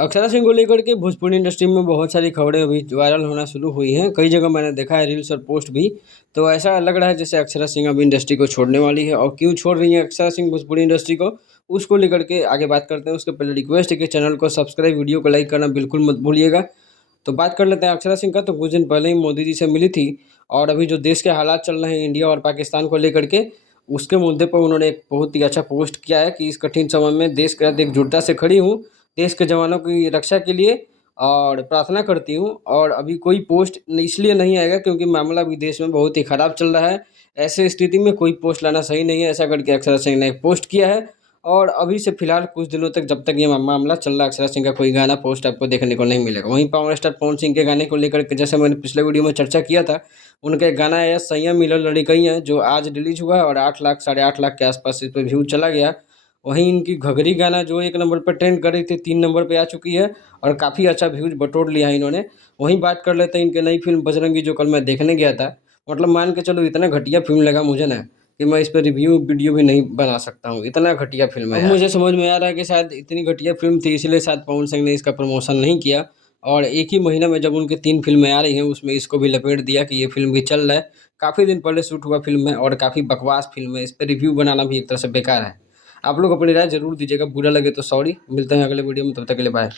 अक्षरा सिंह को लेकर के भोजपुरी इंडस्ट्री में बहुत सारी खबरें अभी वायरल होना शुरू हुई हैं। कई जगह मैंने देखा है रील्स और पोस्ट भी। तो ऐसा लग रहा है जैसे अक्षरा सिंह अभी इंडस्ट्री को छोड़ने वाली है, और क्यों छोड़ रही है अक्षरा सिंह भोजपुरी इंडस्ट्री को, उसको लेकर के आगे बात करते हैं। उसके पहले रिक्वेस्ट है कि चैनल को सब्सक्राइब, वीडियो को लाइक करना बिल्कुल मत भूलिएगा। तो बात कर लेते हैं अक्षरा सिंह का। तो कुछ दिन पहले ही मोदी जी से मिली थी, और अभी जो देश के हालात चल रहे हैं इंडिया और पाकिस्तान को लेकर के, उसके मुद्दे पर उन्होंने एक बहुत ही अच्छा पोस्ट किया है कि इस कठिन समय में देश के साथ एकजुटता से खड़ी हूँ, देश के जवानों की रक्षा के लिए, और प्रार्थना करती हूँ। और अभी कोई पोस्ट इसलिए नहीं आएगा क्योंकि मामला भी देश में बहुत ही ख़राब चल रहा है। ऐसे स्थिति में कोई पोस्ट लाना सही नहीं है, ऐसा करके अक्षरा सिंह ने एक पोस्ट किया है। और अभी से फिलहाल कुछ दिनों तक, जब तक ये मामला चल रहा है, अक्षरा सिंह का कोई गाना पोस्ट आपको देखने को नहीं मिलेगा। वहीं पावर स्टार पवन सिंह के गाने को लेकर के, जैसे मैंने पिछले वीडियो में चर्चा किया था, उनका एक गाना है सैयां मिलल लड़कइयां, जो आज रिलीज हुआ है और 8 लाख, 8.5 लाख के आसपास इस पर व्यू चला गया। वहीं इनकी घघरी गाना जो 1 नंबर पर ट्रेंड कर रही थी, 3 नंबर पे आ चुकी है और काफ़ी अच्छा व्यूज बटोर लिया है इन्होंने। वहीं बात कर लेते हैं इनकी नई फिल्म बजरंगी, जो कल मैं देखने गया था। मतलब मान के चलो, इतना घटिया फिल्म लगा मुझे ना कि मैं इस पर रिव्यू वीडियो भी नहीं बना सकता हूँ, इतना घटिया फिल्म है। अब मुझे समझ में आ रहा है कि शायद इतनी घटिया फिल्म थी, इसलिए शायद पवन सिंह ने इसका प्रमोशन नहीं किया। और एक ही महीने में जब उनकी 3 फिल्में आ रही हैं, उसमें इसको भी लपेट दिया कि ये फिल्म भी चल रहा है। काफ़ी दिन पहले शूट हुआ फिल्म है और काफ़ी बकवास फिल्म है, इस पर रिव्यू बनाना भी एक तरह से बेकार है। आप लोग अपनी राय ज़रूर दीजिएगा, बुरा लगे तो सॉरी। मिलते हैं अगले वीडियो में, तब तक के लिए बाय।